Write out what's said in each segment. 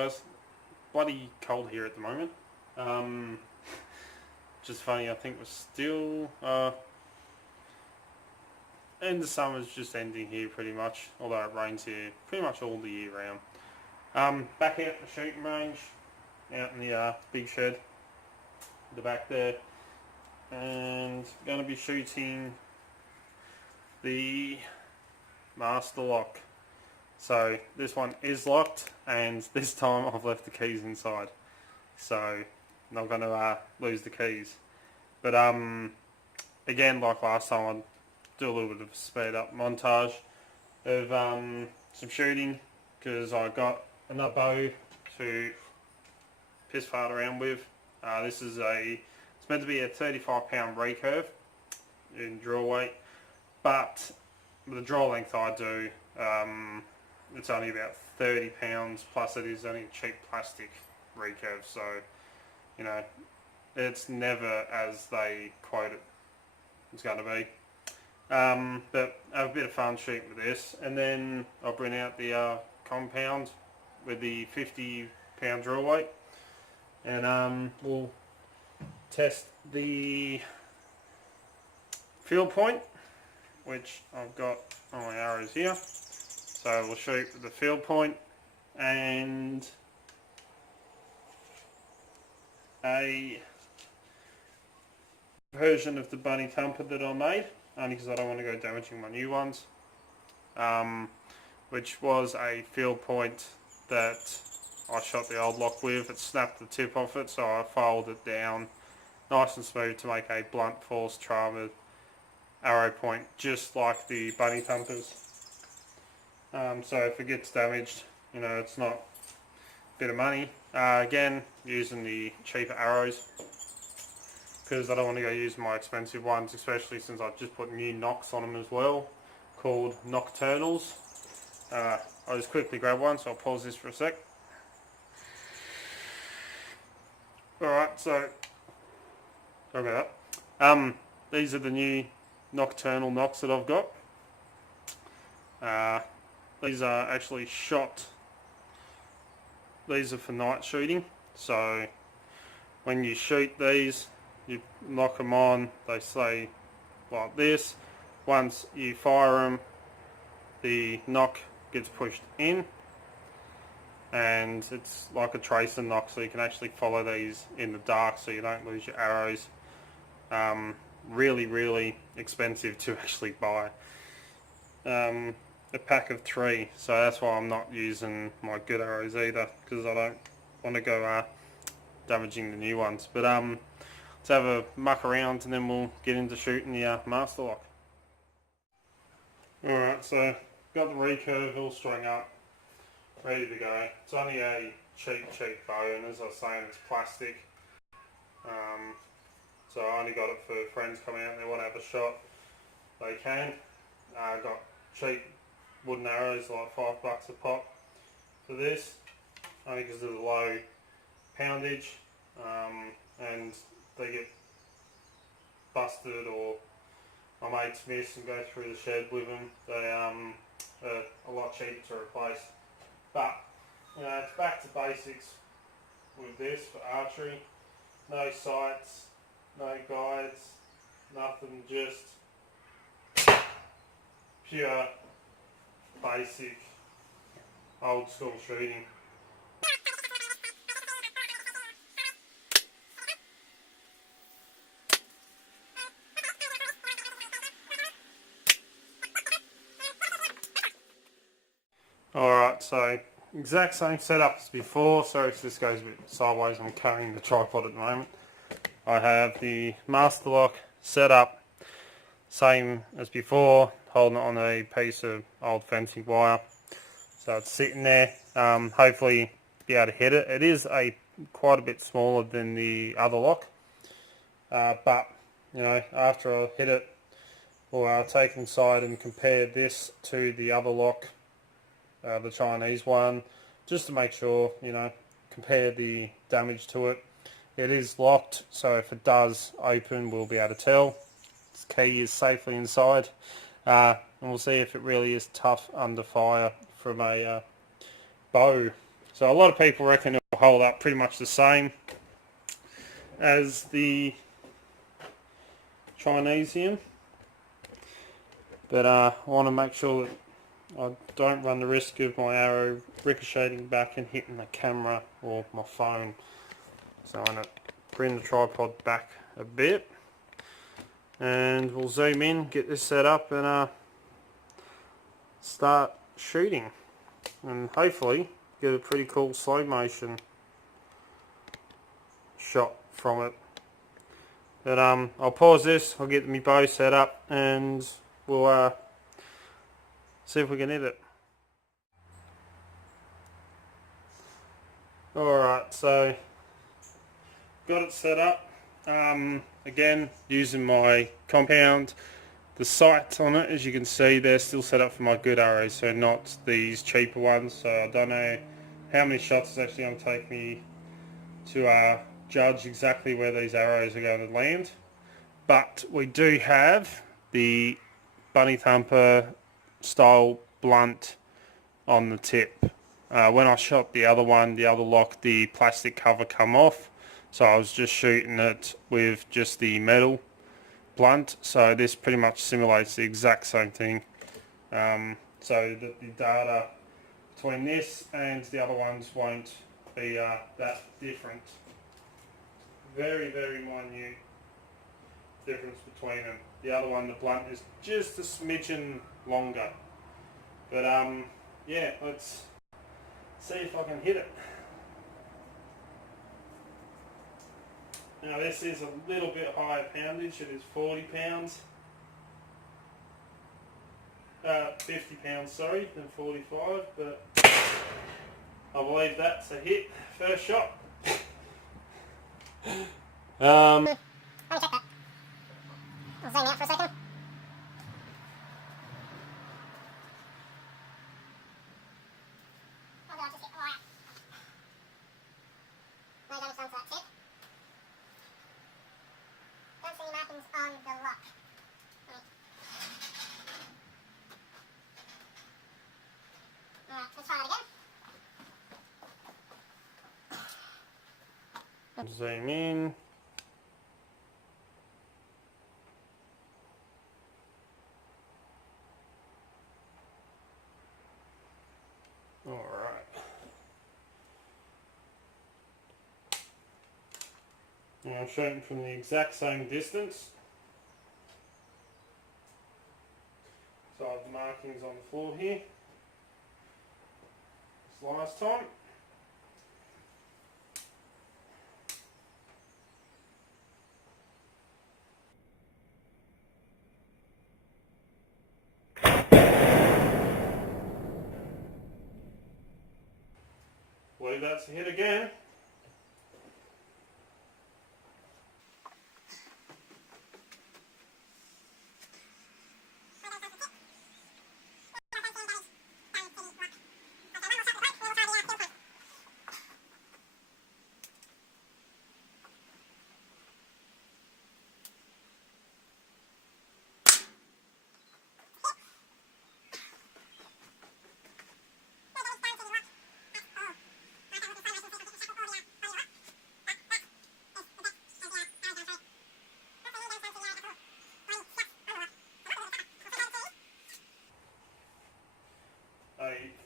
guys. Bloody cold here at the moment. Just funny, I think we're still... and the summer's just ending here pretty much, although it rains here pretty much all the year round. Back out the shooting range, out in the big shed, the back there, and going to be shooting the master lock. So this one is locked, and this time I've left the keys inside, so not going to lose the keys. But again, like last time, I'll do a little bit of a speed up montage of some shooting, because I got another bow to piss fart around with. This is it's meant to be a 35-pound recurve in draw weight, but the draw length I do, it's only about 30 pounds, plus it is only a cheap plastic recurve, so you know, it's never as they quote it's going to be. But have a bit of fun shooting with this, and then I'll bring out the compound with the 50-pound draw weight, and we'll test the field point, which I've got on my arrows here. So we'll shoot with the field point and a version of the bunny thumper that I made, only because I don't want to go damaging my new ones, which was a field point that I shot the old lock with. It snapped the tip off it, so I filed it down nice and smooth to make a blunt force travel arrow point, just like the bunny thumpers. So if it gets damaged, you know, it's not a bit of money. Again, using the cheaper arrows, because I don't want to go use my expensive ones, especially since I've just put new nocks on them as well, called Nocturnals. I'll just quickly grab one, so I'll pause this for a sec. Alright, so sorry about that. These are the new Nocturnal nocks that I've got. These are actually shot. These are for night shooting, so when you shoot these, you knock them on, they say like this. Once you fire them, the knock gets pushed in, and it's like a tracer knock, so you can actually follow these in the dark so you don't lose your arrows. Really expensive to actually buy. A pack of 3, so that's why I'm not using my good arrows either, because I don't want to go damaging the new ones. But let's have a muck around and then we'll get into shooting the master lock. Alright, so got the recurve all strung up, ready to go. It's only a cheap bow, and as I was saying, it's plastic. So I only got it for friends coming out and they want to have a shot. They can. I got cheap wooden arrows, like $5 a pop for this, only because of the low poundage, and they get busted or my mates miss and go through the shed with them. They are a lot cheaper to replace. But you know, it's back to basics with this for archery. No sights, no guides, nothing, just pure basic old school shooting. Alright, so exact same setup as before. Sorry if this goes a bit sideways, I'm carrying the tripod at the moment. I have the master lock set up same as before, holding it on a piece of old fencing wire, so it's sitting there. Hopefully be able to hit it. It is quite a bit smaller than the other lock, but you know, after I hit it, or I'll take inside and compare this to the other lock, the Chinese one, just to make sure, you know, compare the damage to it. It is locked, so if it does open, we'll be able to tell. Its key is safely inside, and we'll see if it really is tough under fire from a bow. So a lot of people reckon it will hold up pretty much the same as the Chinesium. But I want to make sure that I don't run the risk of my arrow ricocheting back and hitting the camera or my phone. So I'm going to bring the tripod back a bit and we'll zoom in, get this set up and start shooting and hopefully get a pretty cool slow motion shot from it. But I'll pause this, I'll get my bow set up and we'll see if we can hit it. Alright, so got it set up. Again, using my compound. The sights on it, as you can see, they're still set up for my good arrows, so not these cheaper ones. So I don't know how many shots it's actually going to take me to judge exactly where these arrows are going to land. But we do have the bunny thumper style blunt on the tip. When I shot the other one, the other lock, the plastic cover come off, so I was just shooting it with just the metal blunt. So this pretty much simulates the exact same thing, so that the data between this and the other ones won't be that different. Very, very minute difference between them. The other one, the blunt, is just a smidgen longer. But yeah, let's see if I can hit it. Now this is a little bit higher poundage, it is 40 pounds. 50 pounds, sorry, than 45, but I believe that's a hit. First shot. Let me check that. I'll zoom out for a second. Oh, did I just hit right? No damage done to that tip. Don't see any markings on the lock. Alright, let's try that again. Zoom in. Alright. Now I'm shooting from the exact same distance. So I have the markings on the floor here. This last time. Believe that's a hit again.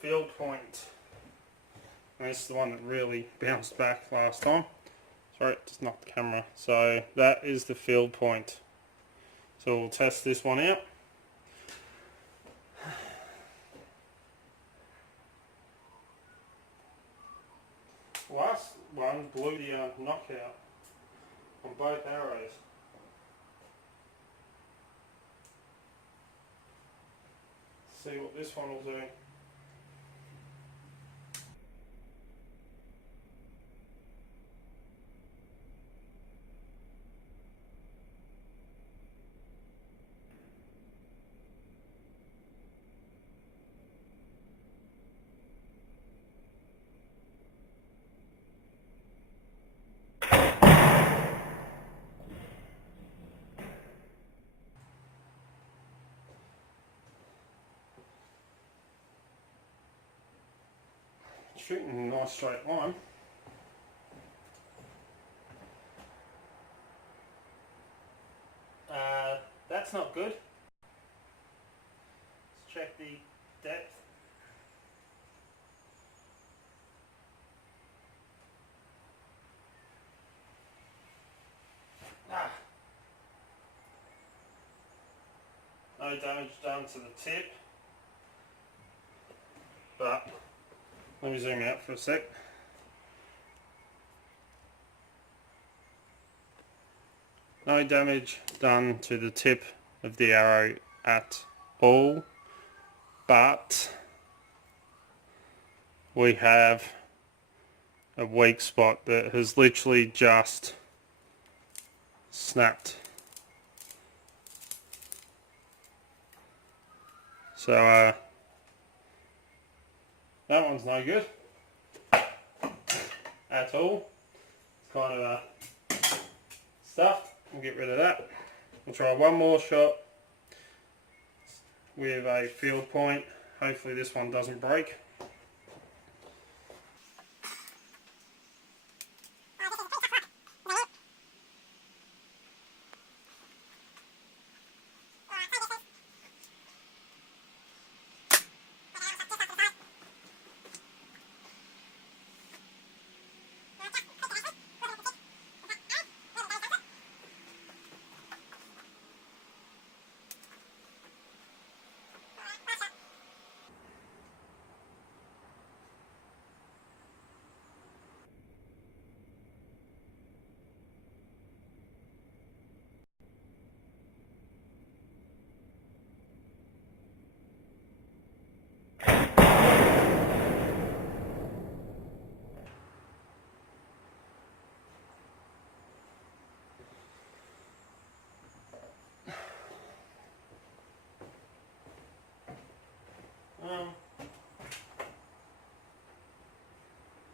Field point. And this is the one that really bounced back last time. Sorry, it just knocked the camera. So that is the field point. So we'll test this one out. Last one blew the knockout on both arrows. See what this one will do. shooting a nice straight line. That's not good. Let's check the depth. No damage done to the tip, but let me zoom out for a sec. No damage done to the tip of the arrow at all, but we have a weak spot that has literally just snapped. So that one's no good at all. It's kind of stuffed. We'll get rid of that. We'll try one more shot with a field point. Hopefully this one doesn't break.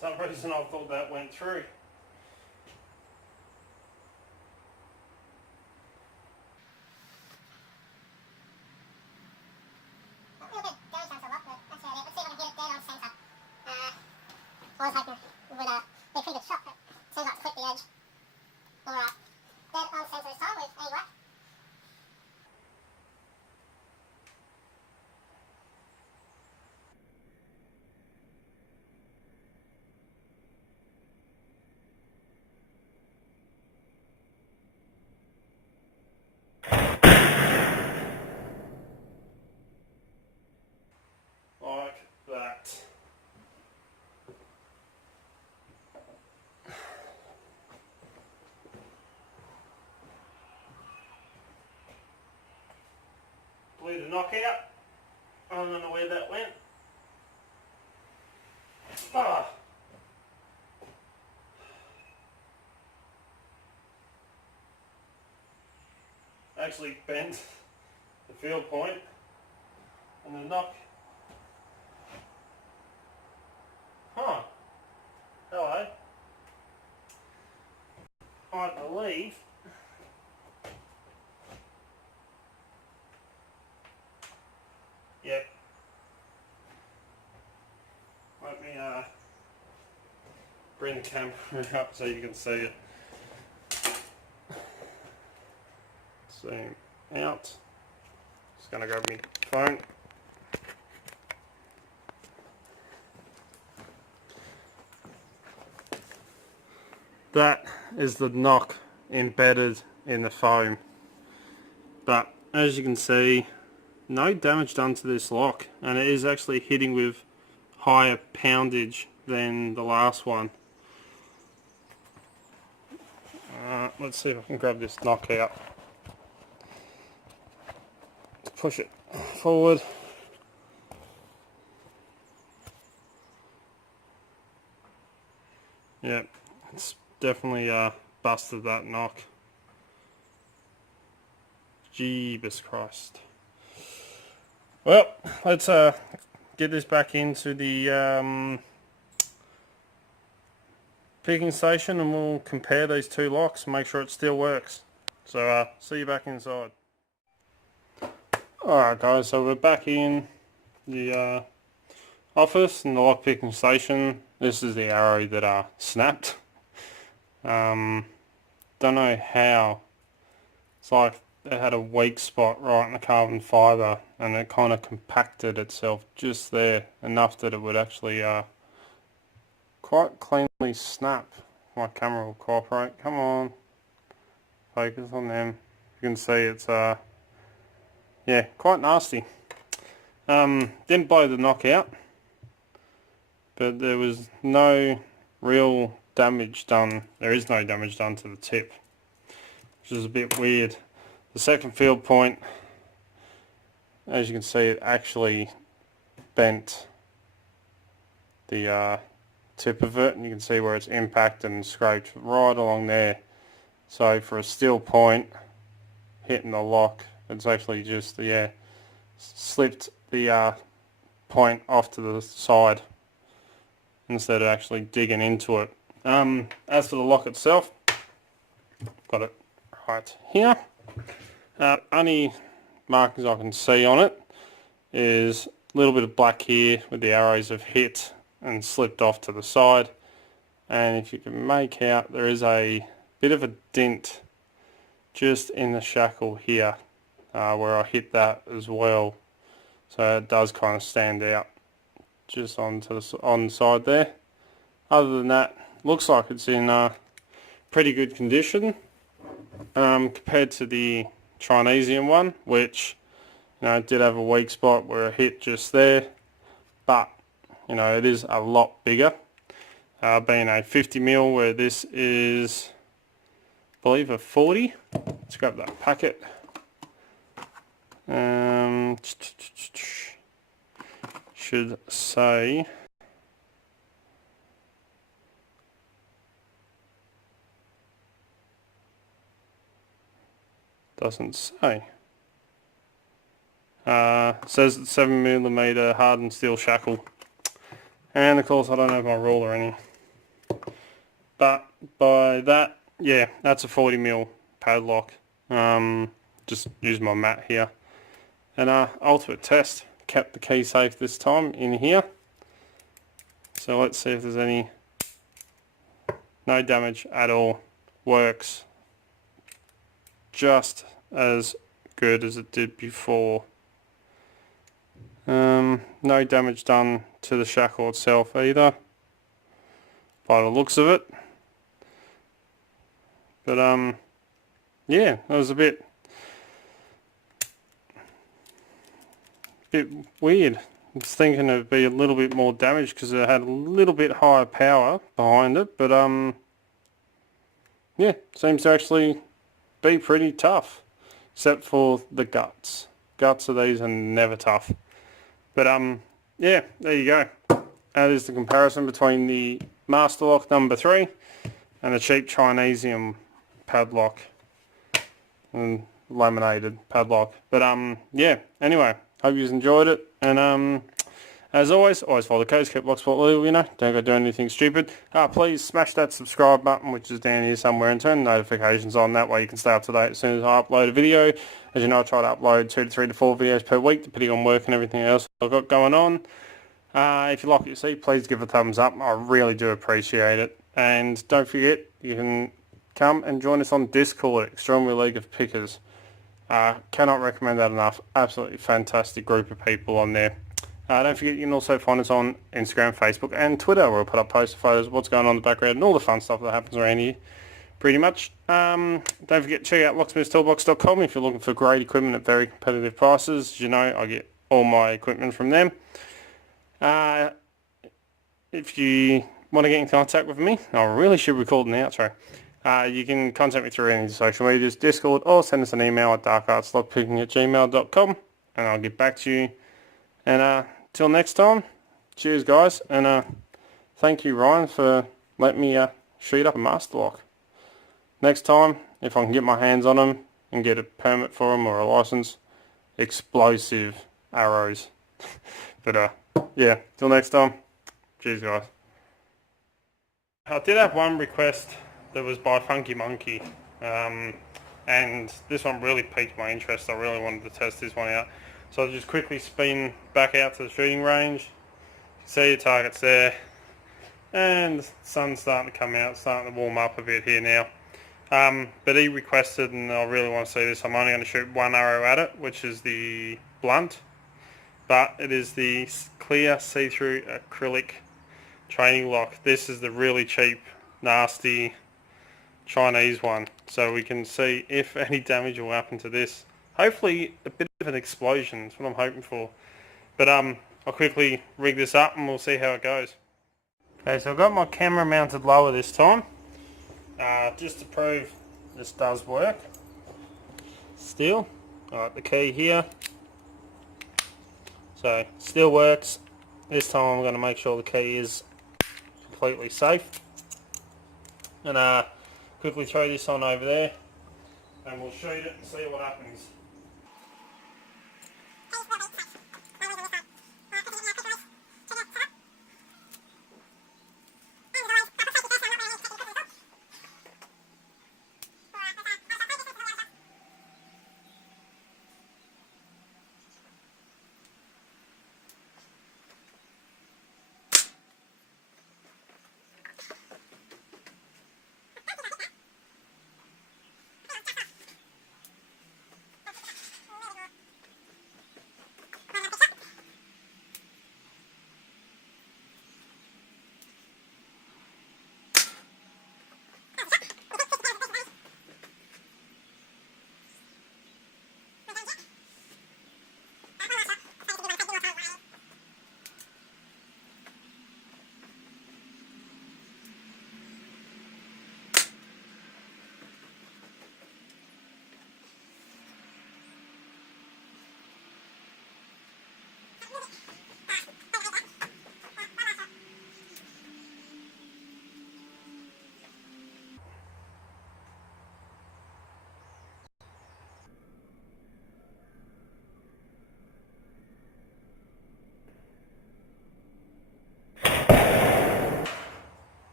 Some reason I thought that went through. I was hoping it would be a pretty good shot, but it seems like it's clipped the edge. Alright, dead on centre this time with any whack. Like that. Blew the knockout. I don't know where that went. Ah. Actually bent the field point and the knock. Huh. Hello. I believe yep. Let me bring the camera up so you can see it. Zoom out. Just gonna grab my phone. That is the knock embedded in the foam. But as you can see, no damage done to this lock, and it is actually hitting with higher poundage than the last one. Let's see if I can grab this knock out. Let's push it forward. Yep, it's definitely busted that knock. Jeebus Christ. Well, let's get this back into the picking station and we'll compare these two locks and make sure it still works. So see you back inside. Alright guys, so we're back in the office in the lockpicking station. This is the arrow that snapped. Don't know how. It's like it had a weak spot right in the carbon fibre, and it kind of compacted itself just there enough that it would actually quite cleanly snap. My camera will cooperate. Come on, focus on them. You can see it's yeah, quite nasty. Didn't blow the knockout, but there was no real damage done. There is no damage done to the tip, which is a bit weird. The second field point, as you can see, it actually bent the tip of it, and you can see where it's impacted and scraped right along there. So for a steel point hitting the lock, it's actually just, yeah, slipped the point off to the side instead of actually digging into it. As for the lock itself, got it right here. Only markings I can see on it is a little bit of black here where the arrows have hit and slipped off to the side, and if you can make out, there is a bit of a dent just in the shackle here where I hit that as well, so it does kind of stand out just on the side there. Other than that, looks like it's in pretty good condition compared to the Chinesian one, which, you know, it did have a weak spot where it hit just there, but you know, it is a lot bigger, being a 50mm where this is, I believe, a 40. Let's grab that packet. Should say doesn't say. Says it's 7mm hardened steel shackle. And of course I don't have my ruler any. But by that, yeah, that's a 40mm padlock. Just use my mat here. And ultimate test, kept the key safe this time in here. So let's see if there's any, no damage at all. Works just as good as it did before. No damage done to the shackle itself either, by the looks of it. But yeah, that was a bit weird. I was thinking it'd be a little bit more damage because it had a little bit higher power behind it, but yeah, seems to actually be pretty tough, except for the guts. Guts of these are never tough. But yeah, there you go. That is the comparison between the Master Lock number 3 and the cheap Chinesian padlock and laminated padlock. But yeah, anyway, hope you enjoyed it, and as always follow the codes, keep Locksport legal, you know, don't go doing anything stupid. Please smash that subscribe button, which is down here somewhere, and turn notifications on. That way you can stay up to date as soon as I upload a video. As you know, I try to upload 2 to 3 to 4 videos per week, depending on work and everything else I've got going on. If you like what you see, please give a thumbs up. I really do appreciate it. And don't forget, you can come and join us on Discord, Extremely League of Pickers. Cannot recommend that enough. Absolutely fantastic group of people on there. Don't forget, you can also find us on Instagram, Facebook and Twitter, where we'll put up posts of photos of what's going on in the background and all the fun stuff that happens around here, pretty much. Don't forget to check out locksmithstoolbox.com if you're looking for great equipment at very competitive prices. As you know, I get all my equipment from them. If you want to get in contact with me, I really should record an outro. You can contact me through any of the social medias, Discord, or send us an email at darkartslockpicking@gmail.com, and I'll get back to you. And till next time, cheers guys, and thank you Ryan for letting me shoot up a Master Lock. Next time, if I can get my hands on them and get a permit for them or a license, explosive arrows. But yeah, till next time, cheers guys. I did have one request that was by Funky Monkey, and this one really piqued my interest. I really wanted to test this one out. So I'll just quickly spin back out to the shooting range. You See your targets there, and the sun's starting to come out, starting to warm up a bit here now. But he requested, and I really want to see this, I'm only going to shoot one arrow at it, which is the blunt, but it is the clear see-through acrylic training lock. This is the really cheap, nasty Chinese one, so we can see if any damage will happen to this. Hopefully a bit of an explosion is what I'm hoping for. But I'll quickly rig this up and we'll see how it goes. Okay, so I've got my camera mounted lower this time, just to prove this does work. Still, alright, the key here. So, still works. This time I'm going to make sure the key is completely safe. And quickly throw this on over there and we'll shoot it and see what happens.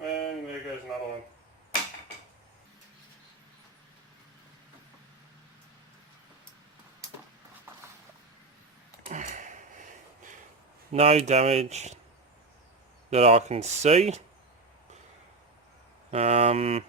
And there goes another one. No damage that I can see. So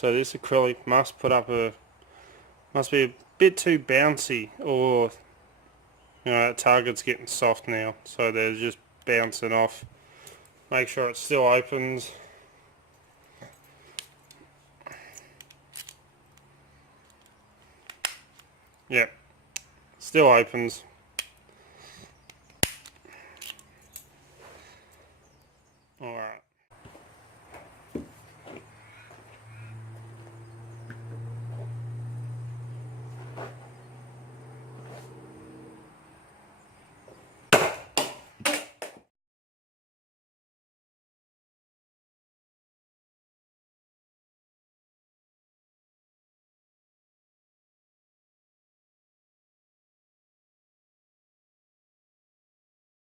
this acrylic must be a bit too bouncy, or that target's getting soft now, so they're just bouncing off. Make sure it still opens. Yep, still opens.